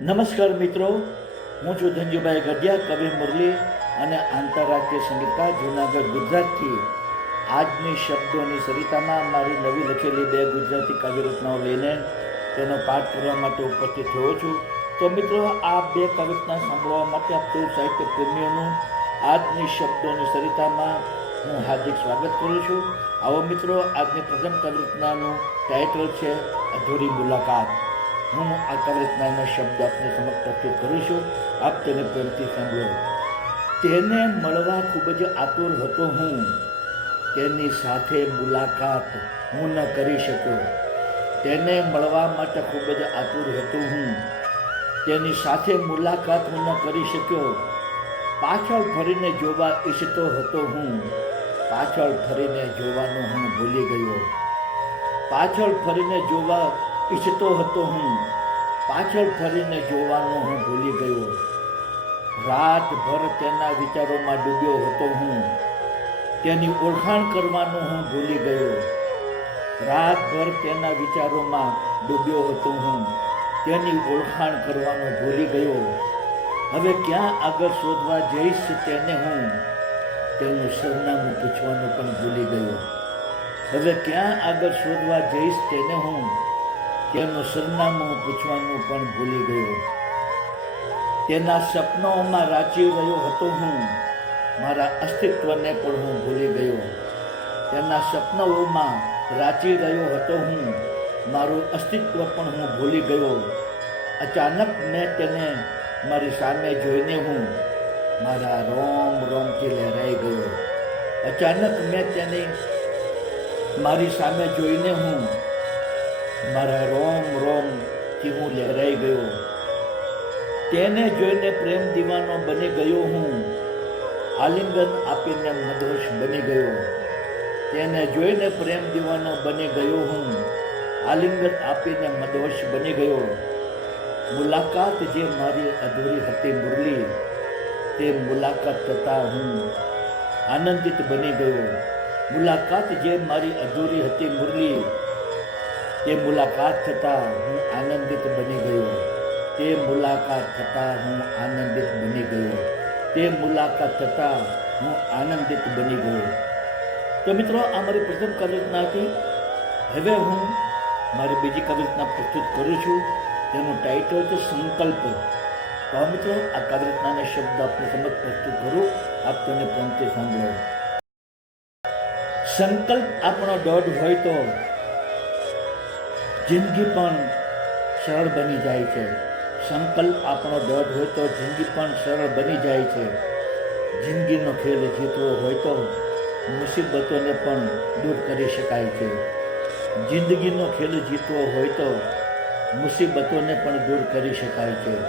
નમસ્કાર મિત્રો, હું છું ધનજીભાઈ ગઢિયા, કવિ મુરલી અને આંતરરાષ્ટ્રીય સંગીતકાર, જૂનાગઢ, ગુજરાતથી. આજની શબ્દોની સરિતામાં મારી નવી લખેલી બે ગુજરાતી કાવ્યરચનાઓ લઈને તેનો પાઠ કરવા માટે ઉપસ્થિત થયો છું. તો મિત્રો, આ બે કવિતા સાંભળવા માટે આપ સાહિત્ય પ્રેમીઓનું આજની શબ્દોની સરિતામાં હું હાર્દિક સ્વાગત કરું છું. આવો મિત્રો, આજની પ્રથમ કવિતાનું ટાઇટલ છે, અધૂરી મુલાકાત. હું આ કવિરચનાનો શબ્દ આપને સમક્ષ પ્રસ્તુત કરું છું. આપ તેને પ્રેમથી સાંભળો. તેને મળવા ખૂબ જ આતુર હતો હું. તેની સાથે મુલાકાત હું ન કરી શક્યો. તેને મળવા માટે ખૂબ જ આતુર હતો હું. તેની સાથે મુલાકાત હું ન કરી શક્યો. પાછળ ફરીને જોવા ઈચ્છતો હતો હું. પાછળ ફરીને જોવાનું હું ભૂલી ગયો. પાછળ ફરીને જોવા ઈચ્છતો હતો હું. પાછળ ફરીને જોવાનું હું ભૂલી ગયો. રાતભર તેના વિચારોમાં ડૂબ્યો હતો હું. તેની ઓળખાણ કરવાનું હું ભૂલી ગયો. રાતભર તેના વિચારોમાં ડૂબ્યો હતો હું. તેની ઓળખાણ કરવાનું ભૂલી ગયો. હવે ક્યાં આગળ શોધવા જઈશ તેને હું? તેનું સરનામું પૂછવાનું પણ ભૂલી ગયો. હવે ક્યાં આગળ શોધવા જઈશ તેને હું? તેનું સરનામું પૂછવાનું પણ ભૂલી ગયો. તેના સપનોમાં રાચી રહ્યો હતો હું. મારા અસ્તિત્વને પણ હું ભૂલી ગયો. તેના સપનાઓમાં રાચી રહ્યો હતો હું. મારું અસ્તિત્વ પણ હું ભૂલી ગયો. અચાનક મેં તેને મારી સામે જોઈને હું મારા રોમ રોમથી લહેરાઈ ગયો. અચાનક મેં તેને મારી સામે જોઈને હું મારા રોમ રોમથી હું લહેરાઈ ગયો. તેને જોઈને પ્રેમ દીવાનો બની ગયો હું. આલિંગન આપીને મધોશ બની ગયો. તેને જોઈને પ્રેમ દીવાનો બની ગયો હું. આલિંગન આપીને મધોશ બની ગયો. મુલાકાત જે મારી અધૂરી હતી મુરલી, તે મુલાકાત થતાં હું આનંદિત બની ગયો. મુલાકાત જે મારી અધૂરી હતી મુરલી તે મુલાકાત થતાં હું આનંદિત બની ગયો. તે મુલાકાત થતાં હું આનંદિત બની ગયો. તે મુલાકાત થતાં હું આનંદિત બની ગયો. તો મિત્રો, આ મારી પ્રથમ કવિરચના હતી. હવે હું મારી બીજી કવિરચના પ્રસ્તુત કરું છું. તેનું ટાઇટલ છે સંકલ્પ. તો મિત્રો, આ કવિરચનાના શબ્દ આપને સમજ પ્રસ્તુત કરું. આપ તેને પ્રેમથી સાંભળો. સંકલ્પ આપણો દોઢ હોય તો જિંદગી પણ સરળ બની જાય છે. સંકલ્પ આપણો દોઢ હોય તો જિંદગી પણ સરળ બની જાય છે. જિંદગીનો ખેલ જીતવો હોય તો મુસીબતોને પણ દૂર કરી શકાય છે. જિંદગીનો ખેલ જીતવો હોય તો મુસીબતોને પણ દૂર કરી શકાય છે.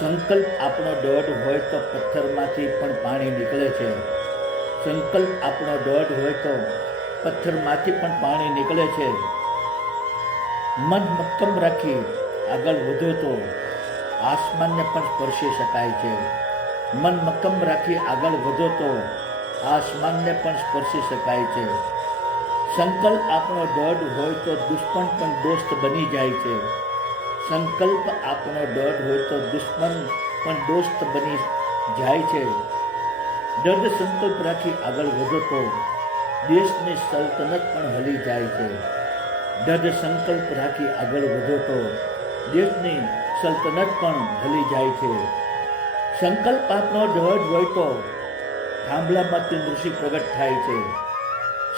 સંકલ્પ આપણો દોઢ હોય તો પથ્થરમાંથી પણ પાણી નીકળે છે. સંકલ્પ આપણો દોઢ હોય તો પથ્થરમાંથી પણ પાણી નીકળે છે. મન મક્કમ રાખી આગળ વધો તો આસમાનને પણ સ્પર્શી શકાય છે. મન મક્કમ રાખી આગળ વધો તો આસમાનને પણ સ્પર્શી શકાય છે. સંકલ્પ આપણો દોઢ હોય તો દુશ્મન પણ દોસ્ત બની જાય છે. સંકલ્પ આપણો દોઢ હોય તો દુશ્મન પણ દોસ્ત બની જાય છે. દર્દ સંકલ્પ રાખી આગળ વધો તો દેશની સલ્તનત પણ હલી જાય છે. દર્દ સંકલ્પ રાખી આગળ વધો તો દેશની સલ્તનત પણ ભલી જાય છે. સંકલ્પ આપનો દોઢ હોય તો થાંભલામાંથી ઋષિ પ્રગટ થાય છે.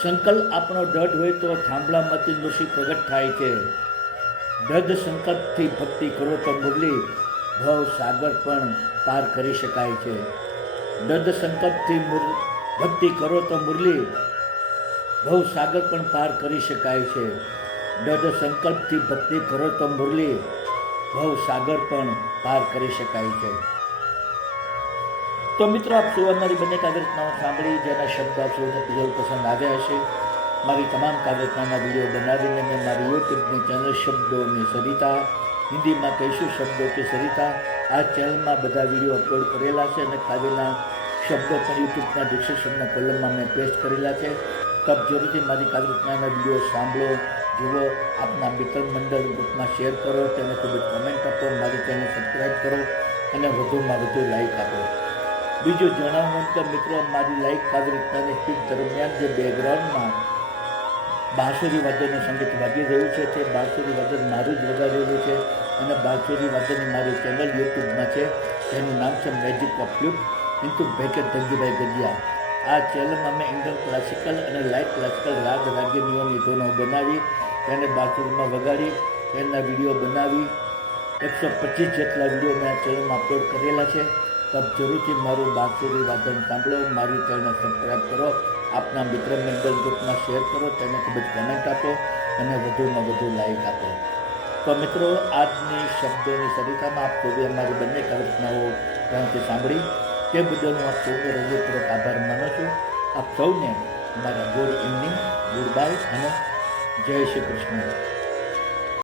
સંકલ્પ આપણો દઢ હોય તો થાંભલામાંથી ઋષિ પ્રગટ થાય છે. દઢ સંકલ્પથી ભક્તિ કરો તો મુરલી ભવ સાગર પણ પાર કરી શકાય છે. દઢ સંકલ્પથી મુર, ભક્તિ કરો તો મુરલી ભવ સાગર પણ પાર કરી શકાય છે. દઢ સંકલ્પથી ભક્તિ કરો તો મુરલી ભવ સાગર પણ પાર કરી શકાય છે. તો મિત્રો, આપ સૌ અમારી બંને કાવ્યરચનાઓ સાંભળી, જેના શબ્દ આપ સૌને ખૂબ પસંદ આવ્યા હશે, મારી તમામ કાવ્યરચનાના વીડિયો બનાવીને મેં મારી યુટ્યુબની ચેનલ શબ્દોની સરિતા, હિન્દીમાં કહીશું શબ્દો કે સરિતા, આ ચેનલમાં બધા વીડિયો અપલોડ કરેલા છે અને કાવ્યના શબ્દો પણ યુટ્યુબના ડિસ્ક્રિપ્શનના કોલમમાં મેં પેસ્ટ કરેલા છે. તબ જરૂરથી મારી કાવ્યરચનાના વીડિયો સાંભળો જુઓ, આપના મિત્ર મંડળ ગ્રુપમાં શેર કરો, તેને ખૂબ જ કમેન્ટ આપો, મારી ચેનલ સબસ્ક્રાઈબ કરો અને વધુમાં વધુ લાઈક આપો. બીજું જણાવવાનું કે મિત્રો, મારી આવી રીતના સ્પીચ દરમિયાન જે બેકગ્રાઉન્ડમાં બાંસુરી વાદનનું સંગીત વાગી રહ્યું છે, તે બાંસુરી વાદન મારું જ વગાડેલું છે અને બાંસુરી વાદનની મારી ચેનલ યુટ્યુબમાં છે. તેનું નામ છે મેજિક ઓફ ફ્લ્યુટ ઇન્ટુ ભેકેટ ધનજીભાઈ ગઢિયા. આ ચેનલમાં મેં ઇન્ડિયન ક્લાસિકલ અને લાઇટ ક્લાસિકલ રાગ રાગીનીઓની ધૂનો બનાવી તેને બાથરૂમમાં વગાડી, એના વીડિયો બનાવી. એકસો પચીસ જેટલા વીડિયો મેં ચેનલમાં અપલોડ કરેલા છે. તબ જરૂરથી મારું બાંસુરી વાદન સાંભળો, મારી ચેનલને સબસ્ક્રાઈબ કરો, આપના મિત્ર મંડળ ગ્રુપમાં શેર કરો, તેને ખૂબ જ કમેન્ટ આપો અને વધુમાં વધુ લાઈક આપો. તો મિત્રો, આજની શબ્દોની સરિતામાં આપ સૌએ અમારી બંને કલ્પનાઓ ધ્યાનથી સાંભળી, તે બદલ હું આપ સૌનો હૃદયપૂર્વક આભાર માનું છું. આપ સૌને મારા ગુડ ઇવનિંગ ગુડ બાય અને જય શ્રી કૃષ્ણ.